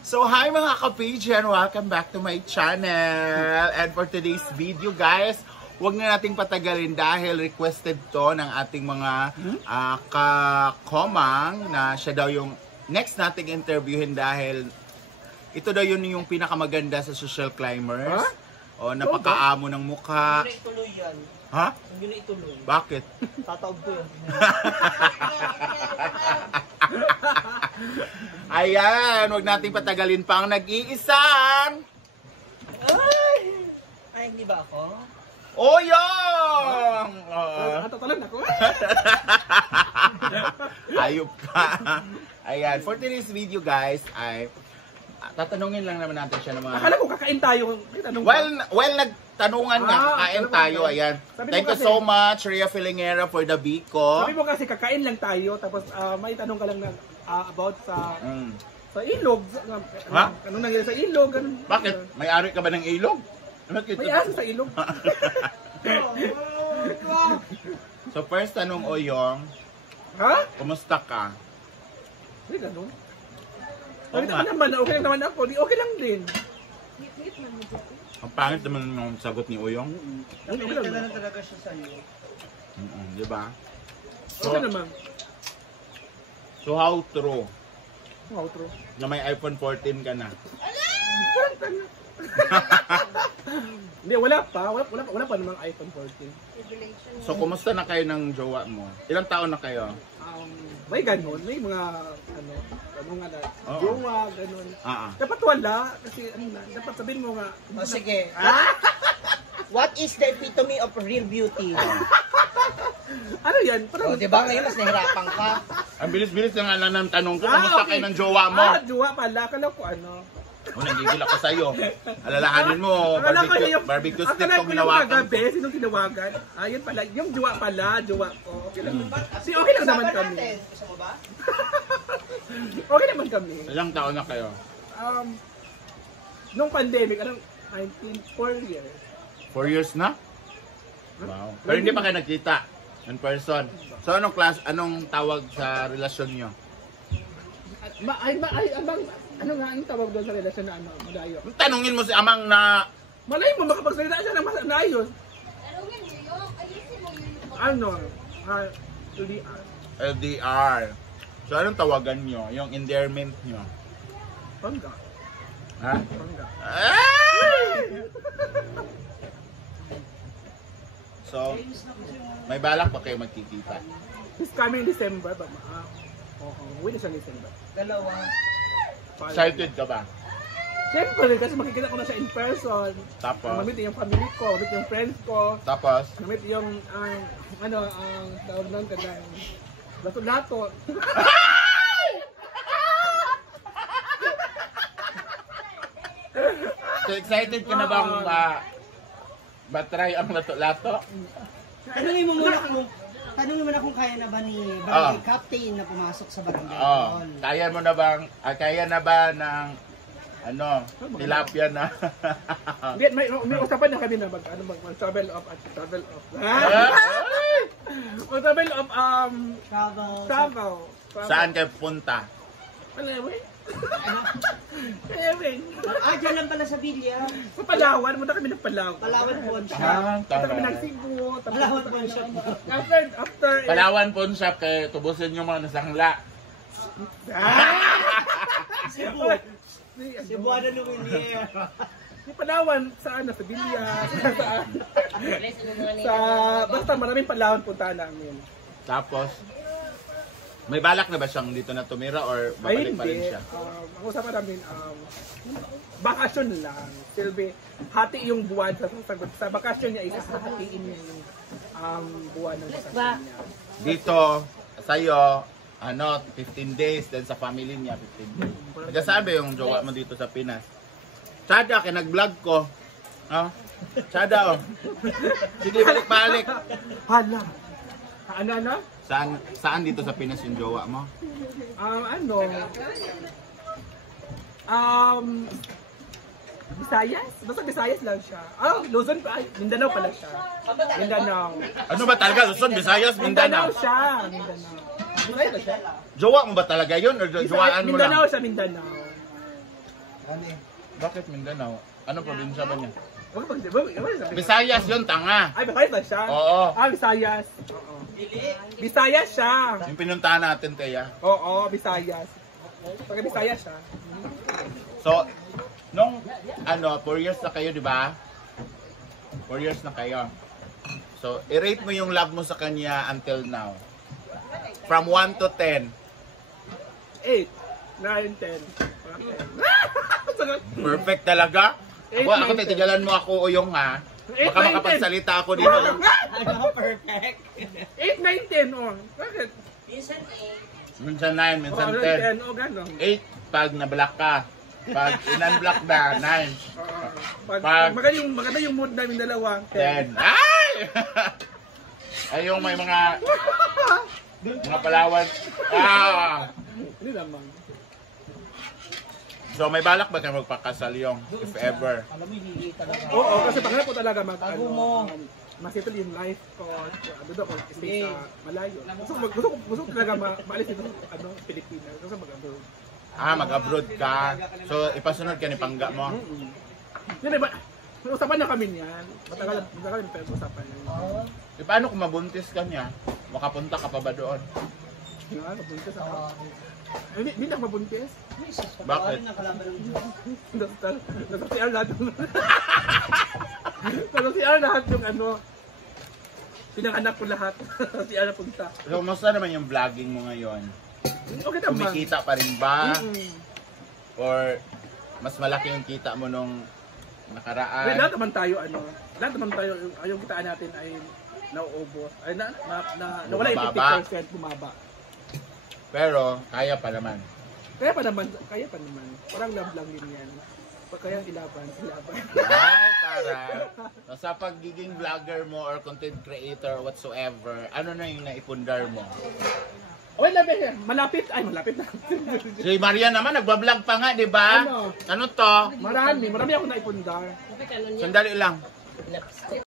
So hi mga ka-Pagean! Welcome back to my channel! And for today's video guys, huwag na nating patagalin dahil requested to ng ating mga ka-komang na siya daw yung next nating interviewin dahil ito daw yun yung pinakamaganda sa social climbers. O napakaamo ng mukha. Hindi na ituloy yan. Ha? Hindi na ituloy. Bakit? Tataob ko yan. Ayan, huwag nating patagalin pa ang nag-iisang. Ay, hindi ba ako? Oyong! Tatalan ako. Ayop ka. Ayan, for today's video guys, ay tatanungin lang naman natin siya ng mga... Akala ko kakain tayo. Well, nagtanungan nga, kakain tayo. Ayan. Thank you so much, Rhea Filingera, for the biko. Sabi mo kasi kakain lang tayo, tapos may tanong ka lang na about sa ilog. Ha? Anong nangyari sa ilog? Ganun. Bakit? May-ari ka ba ng ilog? May aso sa ilog. So first tanong, Oyong, Ha? kumusta ka? Hindi ganun. Oo nga. Okay naman ako. Okay lang din. Ang pangit naman ng sagot ni Oyong. Okay lang naman. talaga siya sa'yo. Di ba? Okay naman. So how true Outro. na may iPhone 14 ka na? Hindi, wala pa. Wala pa namang iPhone 14. So kumusta na kayo ng jowa mo? Ilang taon na kayo? May ganon. May mga, nga na, Oo. jowa, ganon. Dapat wala. Kasi, dapat sabihin mo nga. O sige. What is the epitome of real beauty? Ano yan? Parang, Di ba ngayon mas nahirapan ka? Ang bilis-bilis na nga lang ng tanong ko, kumusta kayo ng jowa mo? jowa pala. Akala ko ano. Nanggigil ako sa'yo. Alalahanin mo, barbecue stick kong hinawakan ko. Kagabi, sinong tinawagan? Ayun pala. Yung jowa pala, jowa ko. Okay lang. Okay lang naman kami. Gusto mo ba? Okay naman kami. Ilang taon na kayo? Nung pandemic, 4 years. 4 years na? Wow. Pero hindi pa kayo nagkita in person. So anong tawag sa relasyon nyo? Ano nga ang tawag doon sa relasyon na malayo? Tanungin mo si Amang na... Malay mo, makapagsalita siya ng maayos. Tanungin mo yung, ayusin mo yung... Ano? LDR. LDR. So anong tawagan nyo? Yung endearment nyo? Pangga. Ha? Pangga. So, may balak pa kayo magkikita? This coming December ba? Wait na siya December. Dalawa. Excited ka ba? Siyempre, kasi makikita ko na siya in person. Tapos? Mamit yung family ko, mamit yung friends ko. Tapos? Mamit yung, tawag nun ka dahil. Lato-lato. So, excited ka na bang matry ang lato-lato? Tanungin mo muna kung kaya na ba ni barangay captain na pumasok sa barangay. Kaya mo na bang, kaya na ba ng tilapia na? May usapan na kami na travel off at travel off. Travel off, travel. Saan kayo punta? Palawin. Dyan lang pala sa Bilya. Palawan, muna kami ng Palawan. Palawan Pawn Shop. Punta kami ng Cebu. Palawan Pawn Shop. After Palawan Pawn Shop, kayo tubusin yung mga nasangla. Cebu. Cebuana Lumiere. Yung Palawan, saan? Sa Bilya. Basta maraming Palawan punta namin. Tapos, may balak na ba siyang dito na tumira or babalik pa rin siya? Ang usapan namin, bakasyon lang. Silbi, hati yung buwan sa bakasyon niya, hatiin niya yung buwan ng bakasyon niya. Dito, sa'yo, 15 days, then sa family niya, 15 days. Nagkasaan ba yung jowa mo dito sa Pinas? Chada, kinag-vlog ko. Chada, sige, balik-balik. Hala. Ano? Saan dito sa Pinas yung jowa mo? Visayas? Basta Visayas lang siya. Luzon pa. Mindanao pala siya. Mindanao. Ano ba talaga? Luzon, Visayas, Mindanao? Mindanao siya. Mindanao. Jowa mo ba talaga yun? Or jowaan mo lang? Mindanao siya, Mindanao. Bakit Mindanao? Anong probinsya ba niya? Wag ba? Visayas yun, tanga. Ay, Visayas ba siya? Oo. Visayas. Oo. Visayas siya. Yung pinuntahan natin, Teya. Oo, Visayas. Pagka Visayas siya. So, nung 4 years na kayo, di ba? 4 years na kayo. So, i-rate mo yung love mo sa kanya until now. From 1 to 10. 8, 9, 10. Perfect talaga. Ako titigalan mo ako uyong ha. Baka 8, 9, makapagsalita ako dito. Ano, perfect. 8, 9, 10. Oh. Bakit? Minsan 9, minsan 10. 10. Oh, gano'n. 8 pag na-block ka. Pag in-unblock na, 9. Pag maganda yung mood namin dalawa, 10. Ay! Ay, yung may mga Palawan. Hindi naman. So may balak ba kayo magpakasal yung if ever? Alam mo, hindi talaga. Oo, kasi pangarap ko talaga Bago mo. masettle yung life ko. Doon ako stay sa malayo. Gusto ko talaga maalis dito Pilipinas. Gusto mag-abroad. Mag-abroad ka. So ipasunod ka ni Pangga mo. Hindi ba? Usapan na kami niyan. Matagal yung usapan na yun. Paano kung mabuntis ka niya? Makapunta ka pa ba doon? Mabuntis ako. Hindi na mabuntis. Bakit? Nasa CR lahat yung... Nasa CR lahat yung pinanganak ko lahat. Sa CR na punta. So musta naman yung vlogging mo ngayon? Okay naman. Kumikita pa rin ba? Mm-mm. Or mas malaki yung kita mo nung nakaraan? Lahat naman tayo, yung kitaan natin ay nauubos. Ay, nawala yung 50%, bumaba. Pero kaya pa naman. Kaya pa naman. Parang love lang din yan. Pag kaya ilaban. Ay, tara. So, sa pagiging vlogger mo or content creator whatsoever, ano na yung naipundar mo? Okay, malapit na. Si Maria naman, nagbablog pa nga, di ba? Ano? Ano to? Marami ako naipundar. Sandali lang.